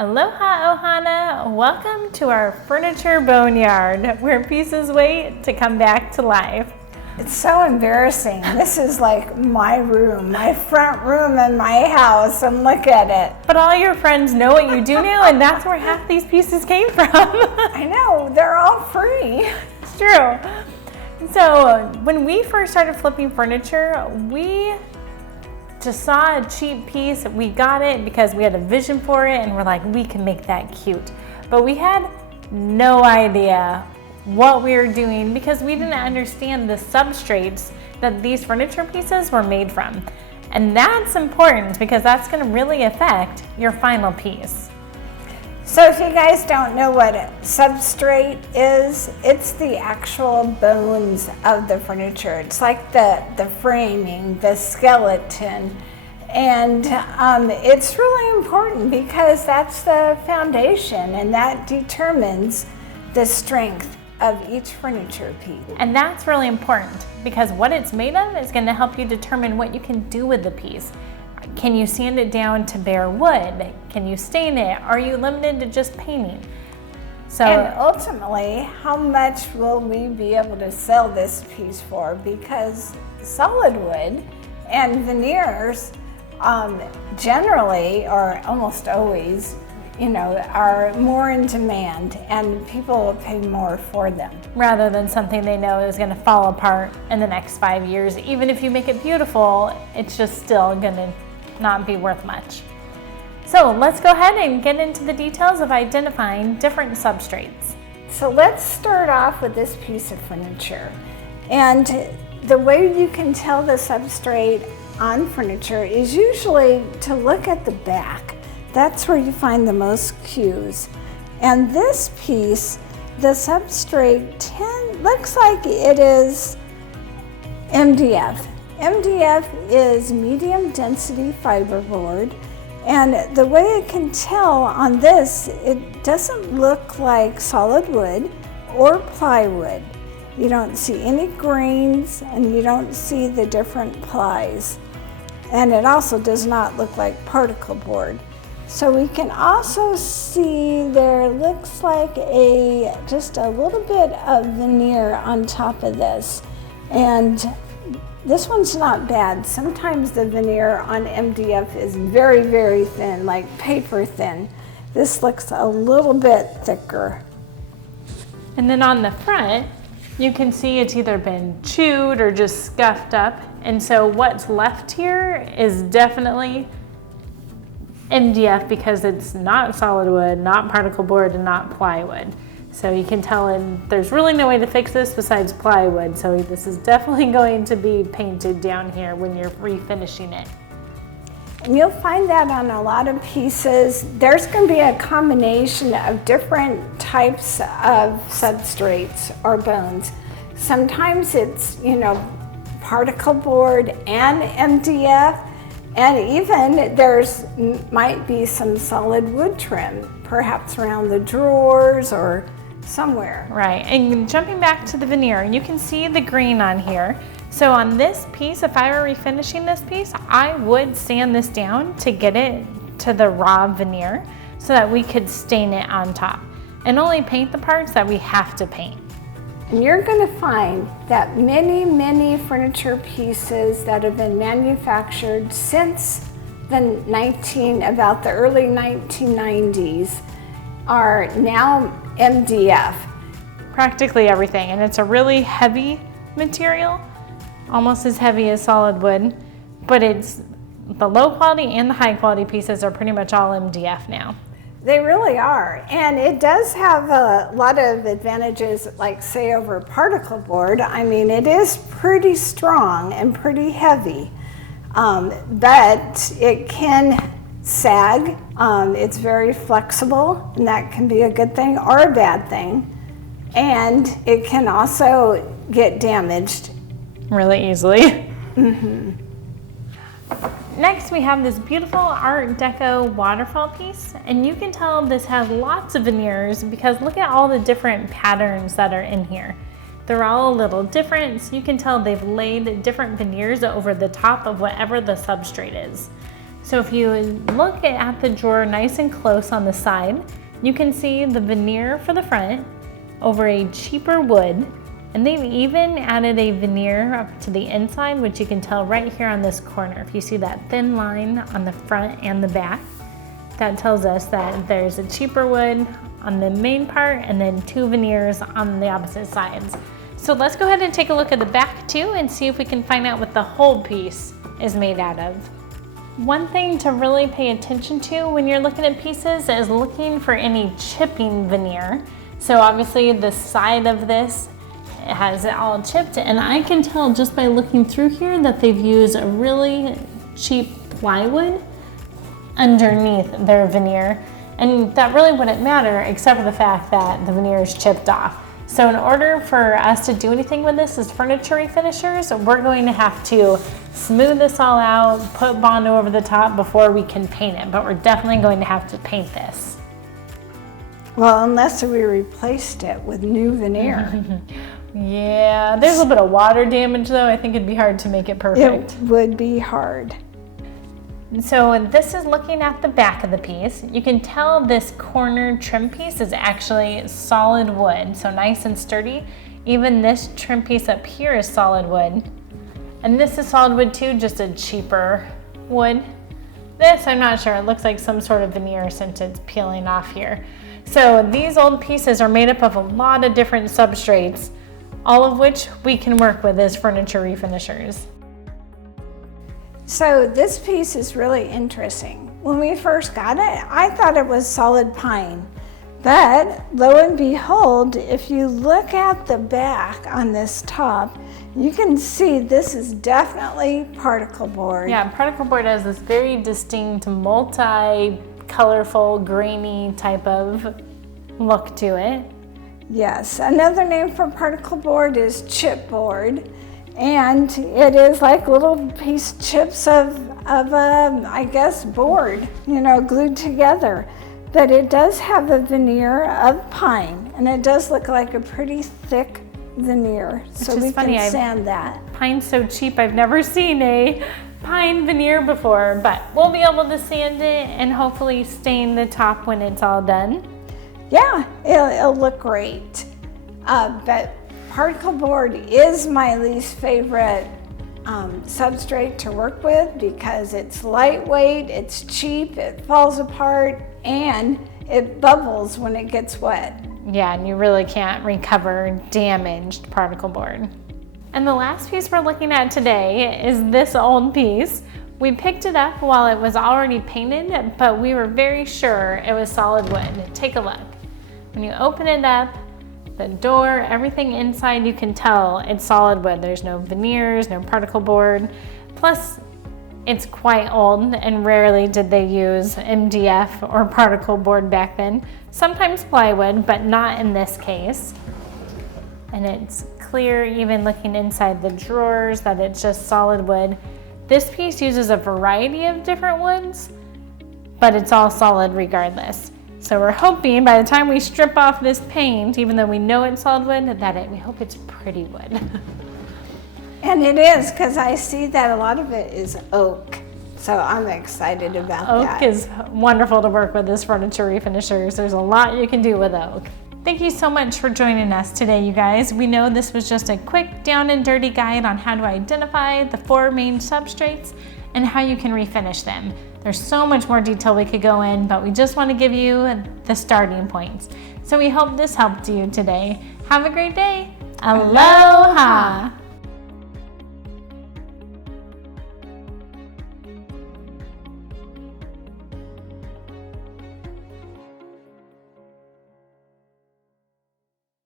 Aloha Ohana, welcome to our furniture boneyard where pieces wait to come back to life. It's so embarrassing. This is like my room, my front room in my house, and look at it. But all your friends know what you do now, and that's where half these pieces came from. I know, they're all free. It's true. So when we first started flipping furniture, we just saw a cheap piece. We got it because we had a vision for it, and we're like, we can make that cute. But we had no idea what we were doing because we didn't understand the substrates that these furniture pieces were made from. And that's important because that's going to really affect your final piece. So if you guys don't know what a substrate is, it's the actual bones of the furniture. It's like the framing, the skeleton. And it's really important because that's the foundation and that determines the strength of each furniture piece. And that's really important because what it's made of is going to help you determine what you can do with the piece. Can you sand it down to bare wood? Can you stain it? Are you limited to just painting? And ultimately, how much will we be able to sell this piece for? Because solid wood and veneers generally, or almost always, are more in demand and people will pay more for them. Rather than something they know is going to fall apart in the next 5 years. Even if you make it beautiful, it's just still going to not be worth much. So let's go ahead and get into the details of identifying different substrates. So let's start off with this piece of furniture. And the way you can tell the substrate on furniture is usually to look at the back. That's where you find the most cues. And this piece, the substrate looks like it is MDF. MDF is medium density fiberboard. And the way I can tell on this, it doesn't look like solid wood or plywood. You don't see any grains and you don't see the different plies. And it also does not look like particle board. So we can also see there looks like just a little bit of veneer on top of this. And this one's not bad. Sometimes the veneer on MDF is very, very thin, like paper thin. This looks a little bit thicker. And then on the front, you can see it's either been chewed or just scuffed up. And so what's left here is definitely MDF because it's not solid wood, not particle board, and not plywood. So you can tell there's really no way to fix this besides plywood. So this is definitely going to be painted down here when you're refinishing it. And you'll find that on a lot of pieces. There's going to be a combination of different types of substrates or bones. Sometimes it's, particle board and MDF. And even might be some solid wood trim, perhaps around the drawers or somewhere. Right, and jumping back to the veneer, you can see the green on here. So on this piece, if I were refinishing this piece, I would sand this down to get it to the raw veneer so that we could stain it on top and only paint the parts that we have to paint. And you're going to find that many, many furniture pieces that have been manufactured since about the early 1990s are now MDF. Practically everything, and it's a really heavy material, almost as heavy as solid wood, but it's the low quality and the high quality pieces are pretty much all MDF now. They really are, and it does have a lot of advantages, like say over particle board. I mean, it is pretty strong and pretty heavy, but it can sag. It's very flexible, and that can be a good thing or a bad thing. And it can also get damaged really easily. Mm-hmm. Next, we have this beautiful Art Deco waterfall piece, and you can tell this has lots of veneers because look at all the different patterns that are in here. They're all a little different, so you can tell they've laid different veneers over the top of whatever the substrate is. So if you look at the drawer nice and close on the side, you can see the veneer for the front over a cheaper wood. And they've even added a veneer up to the inside, which you can tell right here on this corner. If you see that thin line on the front and the back, that tells us that there's a cheaper wood on the main part and then 2 veneers on the opposite sides. So let's go ahead and take a look at the back too and see if we can find out what the whole piece is made out of. One thing to really pay attention to when you're looking at pieces is looking for any chipping veneer. So obviously the side of this has it all chipped, and I can tell just by looking through here that they've used a really cheap plywood underneath their veneer, and that really wouldn't matter except for the fact that the veneer is chipped off. So in order for us to do anything with this as furniture refinishers, we're going to have to smooth this all out, put Bondo over the top before we can paint it, but we're definitely going to have to paint this. Well, unless we replaced it with new veneer. Yeah, there's a little bit of water damage though. I think it'd be hard to make it perfect. It would be hard. So this is looking at the back of the piece. You can tell this corner trim piece is actually solid wood, so nice and sturdy. Even this trim piece up here is solid wood. And this is solid wood too, just a cheaper wood. This, I'm not sure, it looks like some sort of veneer since it's peeling off here. So these old pieces are made up of a lot of different substrates, all of which we can work with as furniture refinishers. So this piece is really interesting. When we first got it, I thought it was solid pine. But lo and behold, if you look at the back on this top, you can see this is definitely particle board. Yeah, particle board has this very distinct, multi-colorful, grainy type of look to it. Yes, another name for particle board is chipboard. And it is like little piece chips of I guess, board, you know, glued together. But it does have a veneer of pine, and it does look like a pretty thick veneer. So we can sand that. Pine's so cheap, I've never seen a pine veneer before, but we'll be able to sand it and hopefully stain the top when it's all done. Yeah, it'll look great. But particle board is my least favorite substrate to work with because it's lightweight, it's cheap, it falls apart, and it bubbles when it gets wet. Yeah, and you really can't recover damaged particle board. And the last piece we're looking at today is this old piece. We picked it up while it was already painted, but we were very sure it was solid wood. Take a look. When you open it up, the door, everything inside, you can tell it's solid wood. There's no veneers, no particle board. Plus, it's quite old, and rarely did they use MDF or particle board back then. Sometimes plywood, but not in this case. And it's clear, even looking inside the drawers, that it's just solid wood. This piece uses a variety of different woods, but it's all solid regardless. So we're hoping by the time we strip off this paint, even though we know it's solid wood, that we hope it's pretty wood. And it is, because I see that a lot of it is oak. So I'm excited about that. Oak is wonderful to work with as furniture refinishers. There's a lot you can do with oak. Thank you so much for joining us today, you guys. We know this was just a quick down and dirty guide on how to identify the 4 main substrates and how you can refinish them. There's so much more detail we could go in, but we just want to give you the starting points. So we hope this helped you today. Have a great day. Aloha!